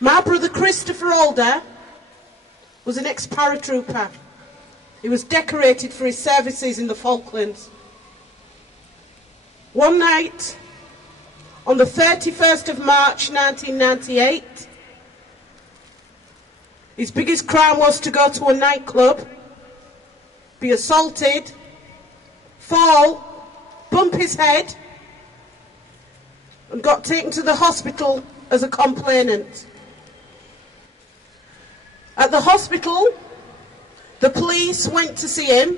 My brother Christopher Alder was an ex-paratrooper. He was decorated for his services in the Falklands. One night, on the 31st of March 1998, his biggest crime was to go to a nightclub, be assaulted, fall, bump his head, and got taken to the hospital as a complainant. At the hospital, the police went to see him,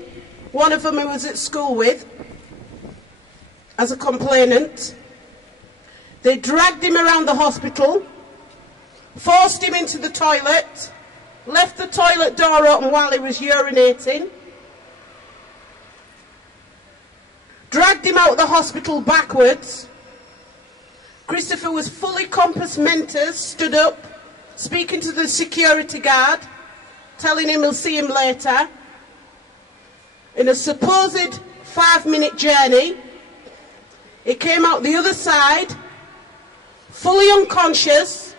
one of them he was at school with, as a complainant. They dragged him around the hospital, forced him into the toilet, left the toilet door open while he was urinating, dragged him out of the hospital backwards. Christopher was fully compos mentis, stood up, speaking to the security guard, telling him he'll see him later. In a supposed 5-minute journey, he came out the other side, fully unconscious,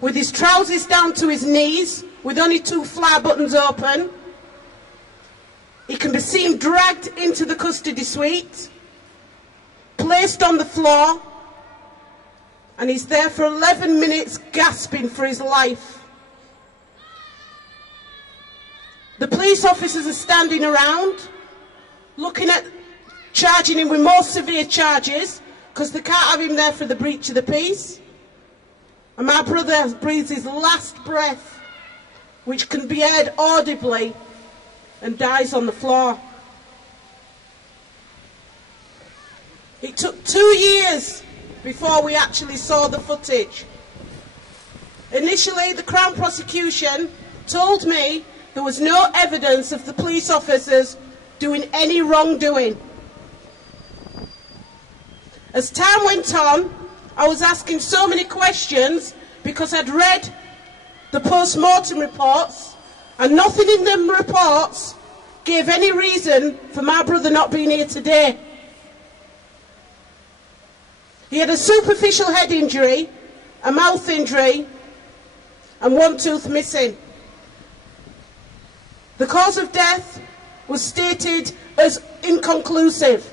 with his trousers down to his knees, with only 2 flower buttons open. He can be seen dragged into the custody suite, placed on the floor, and he's there for 11 minutes gasping for his life. The police officers are standing around, looking at charging him with more severe charges, because they can't have him there for the breach of the peace. And my brother breathes his last breath, which can be heard audibly, and dies on the floor. It took 2 years before we actually saw the footage. Initially, the Crown prosecution told me there was no evidence of the police officers doing any wrongdoing. As time went on, I was asking so many questions because I'd read the post-mortem reports, and nothing in them reports gave any reason for my brother not being here today. He had a superficial head injury, a mouth injury, and 1 tooth missing. The cause of death was stated as inconclusive.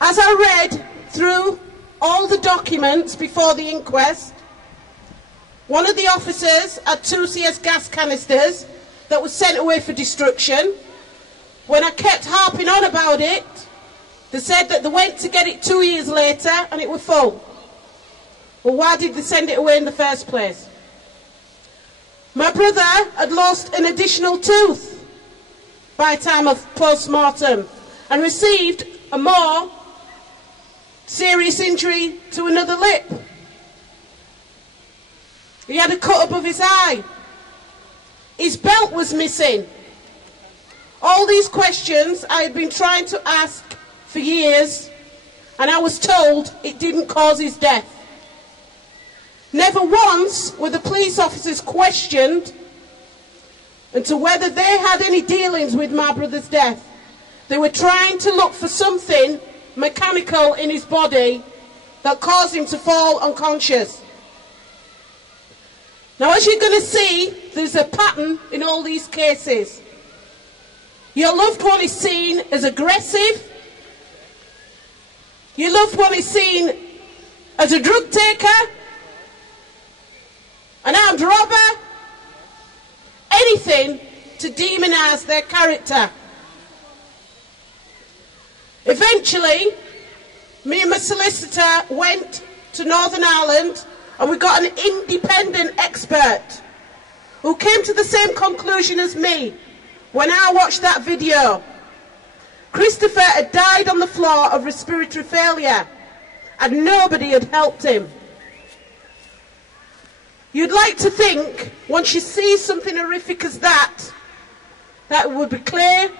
As I read through all the documents before the inquest, one of the officers had 2 CS gas canisters that was sent away for destruction. When I kept harping on about it, they said that they went to get it 2 years later and it was full. Well, why did they send it away in the first place? My brother had lost an additional tooth by time of post-mortem and received a more serious injury to another lip. He had a cut above his eye. His belt was missing. All these questions I had been trying to ask for years, and I was told it didn't cause his death. Never once were the police officers questioned into whether they had any dealings with my brother's death. They were trying to look for something mechanical in his body that caused him to fall unconscious. Now, as you're going to see, there's a pattern in all these cases. Your loved one is seen as aggressive. Your loved one is seen as a drug taker, an armed robber, anything to demonise their character. Eventually, me and my solicitor went to Northern Ireland and we got an independent expert who came to the same conclusion as me when I watched that video. Christopher had died on the floor of respiratory failure and nobody had helped him. You'd like to think, once you see something horrific as that, that it would be clear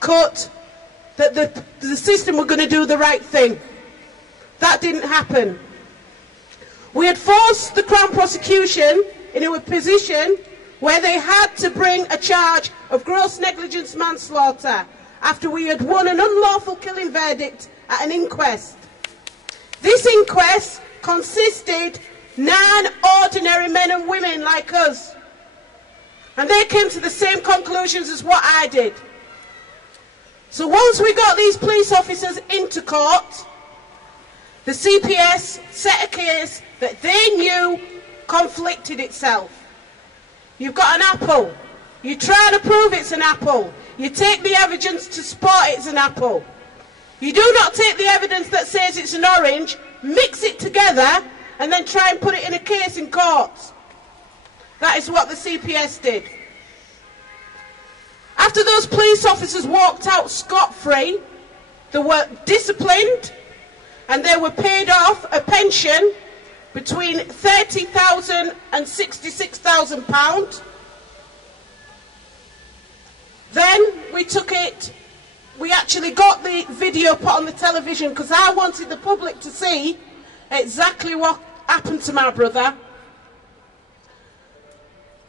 cut, that the system were going to do the right thing. That didn't happen. We had forced the Crown prosecution into a position where they had to bring a charge of gross negligence manslaughter after we had won an unlawful killing verdict at an inquest. This inquest consisted 9 ordinary men and women like us. And they came to the same conclusions as what I did. So once we got these police officers into court, the CPS set a case that they knew conflicted itself. You've got an apple. You try to prove it's an apple. You take the evidence to support it's an apple. You do not take the evidence that says it's an orange, mix it together, and then try and put it in a case in court. That is what the CPS did. After those police officers walked out scot-free, they were disciplined and they were paid off a pension between £30,000 and £66,000. Then we took it, we actually got the video put on the television because I wanted the public to see exactly what happened to my brother.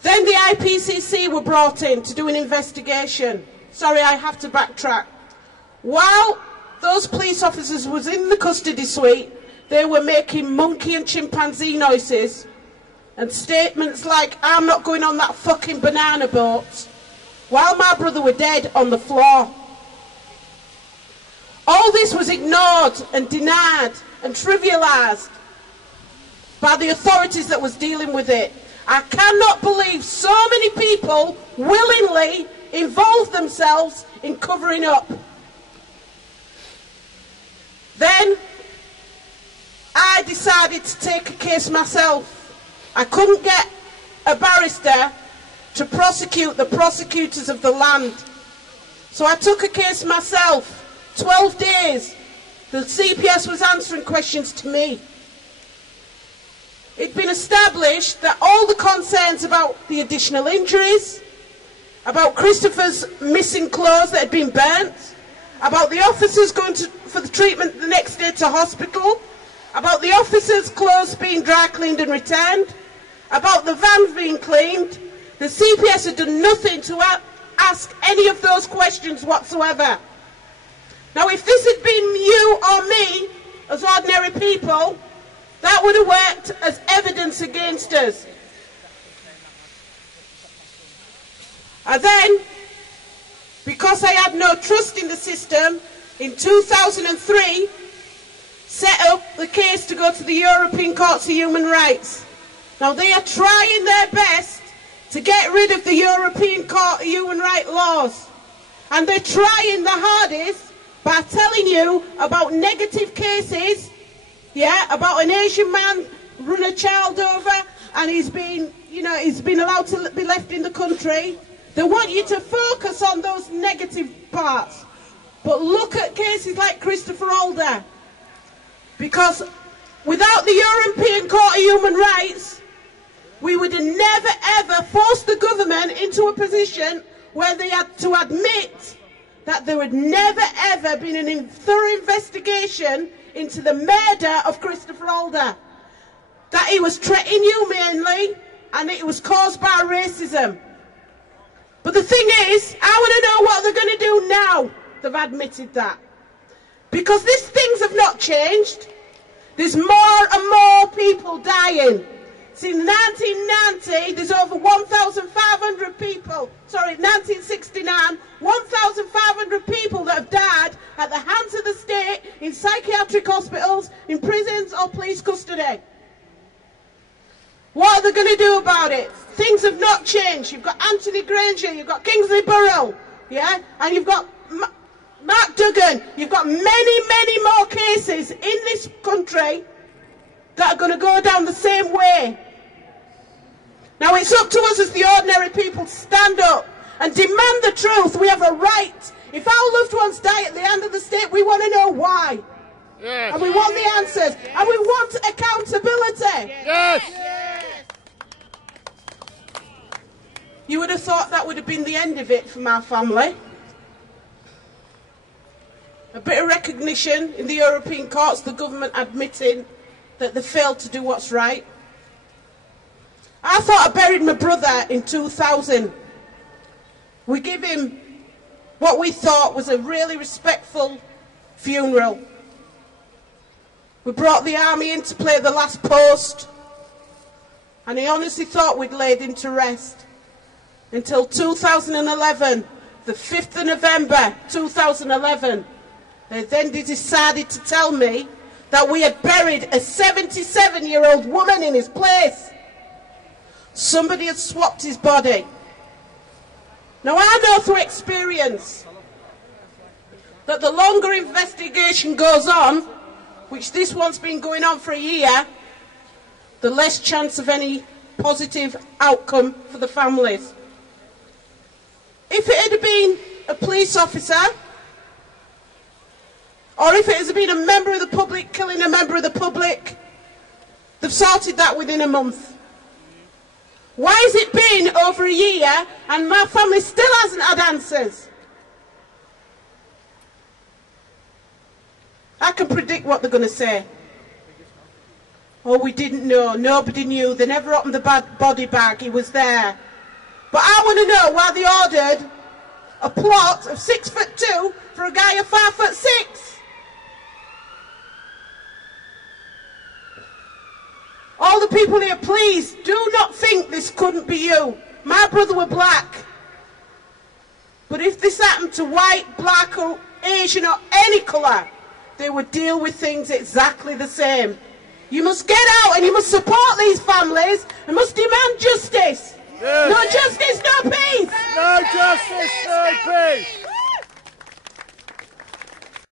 Then the IPCC were brought in to do an investigation. Sorry, I have to backtrack. While those police officers was in the custody suite, they were making monkey and chimpanzee noises and statements like, "I'm not going on that fucking banana boat," while my brother were dead on the floor. All this was ignored and denied and trivialised by the authorities that was dealing with it. I cannot believe so many people willingly involve themselves in covering up. Then I decided to take a case myself. I couldn't get a barrister to prosecute the prosecutors of the land. So I took a case myself. 12 days. The CPS was answering questions to me. It'd been established that all the concerns about the additional injuries, about Christopher's missing clothes that had been burnt, about the officers going for the treatment the next day to hospital, about the officers' clothes being dry cleaned and returned, about the vans being cleaned, the CPS had done nothing to ask any of those questions whatsoever. Now, if this had been you or me, as ordinary people, that would have worked as evidence against us. And then, because I had no trust in the system, in 2003, set up the case to go to the European Courts of Human Rights. Now, they are trying their best to get rid of the European Court of Human Rights laws. And they're trying the hardest by telling you about negative cases, about an Asian man run a child over and he's been allowed to be left in the country. They want you to focus on those negative parts. But look at cases like Christopher Alder. Because without the European Court of Human Rights, we would have never ever forced the government into a position where they had to admit that there had never ever been a thorough investigation into the murder of Christopher Alder. That he was treated inhumanely and it was caused by racism. But the thing is, I want to know what they're going to do now they've admitted that. Because these things have not changed. There's more and more people dying. Since 1990, there's over 1,500 people, 1969, 1,500 people that have died at the hands of the state in psychiatric hospitals, in prisons or police custody. What are they going to do about it? Things have not changed. You've got Anthony Grainger, you've got Kingsley Burrell, and you've got Mark Duggan. You've got many, many more cases in this country that are going to go down the same way. Now it's up to us as the ordinary people to stand up and demand the truth. We have a right. If our loved ones die at the hand of the state, we want to know why. Yes. And we want the answers. Yes. And we want accountability. Yes. Yes. You would have thought that would have been the end of it for my family. A bit of recognition in the European courts, the government admitting that they failed to do what's right. I thought I buried my brother in 2000. We gave him what we thought was a really respectful funeral. We brought the army in to play the last post, and he honestly thought we'd laid him to rest. Until 2011, the 5th of November 2011, they then decided to tell me that we had buried a 77-year-old woman in his place. Somebody had swapped his body. Now I know through experience that the longer investigation goes on, which this one's been going on for a year, the less chance of any positive outcome for the families. If it had been a police officer, or if it has been a member of the public killing a member of the public, they've sorted that within a month. Why has it been over a year and my family still hasn't had answers? I can predict what they're going to say. Oh, we didn't know. Nobody knew. They never opened the body bag. He was there. But I want to know why they ordered a plot of 6'2" for a guy of 5'6". All the people here, please do not think this couldn't be you. My brother were black. But if this happened to white, black or Asian or any colour, they would deal with things exactly the same. You must get out and you must support these families and must demand justice. Yes. No justice, no peace. No justice, no peace.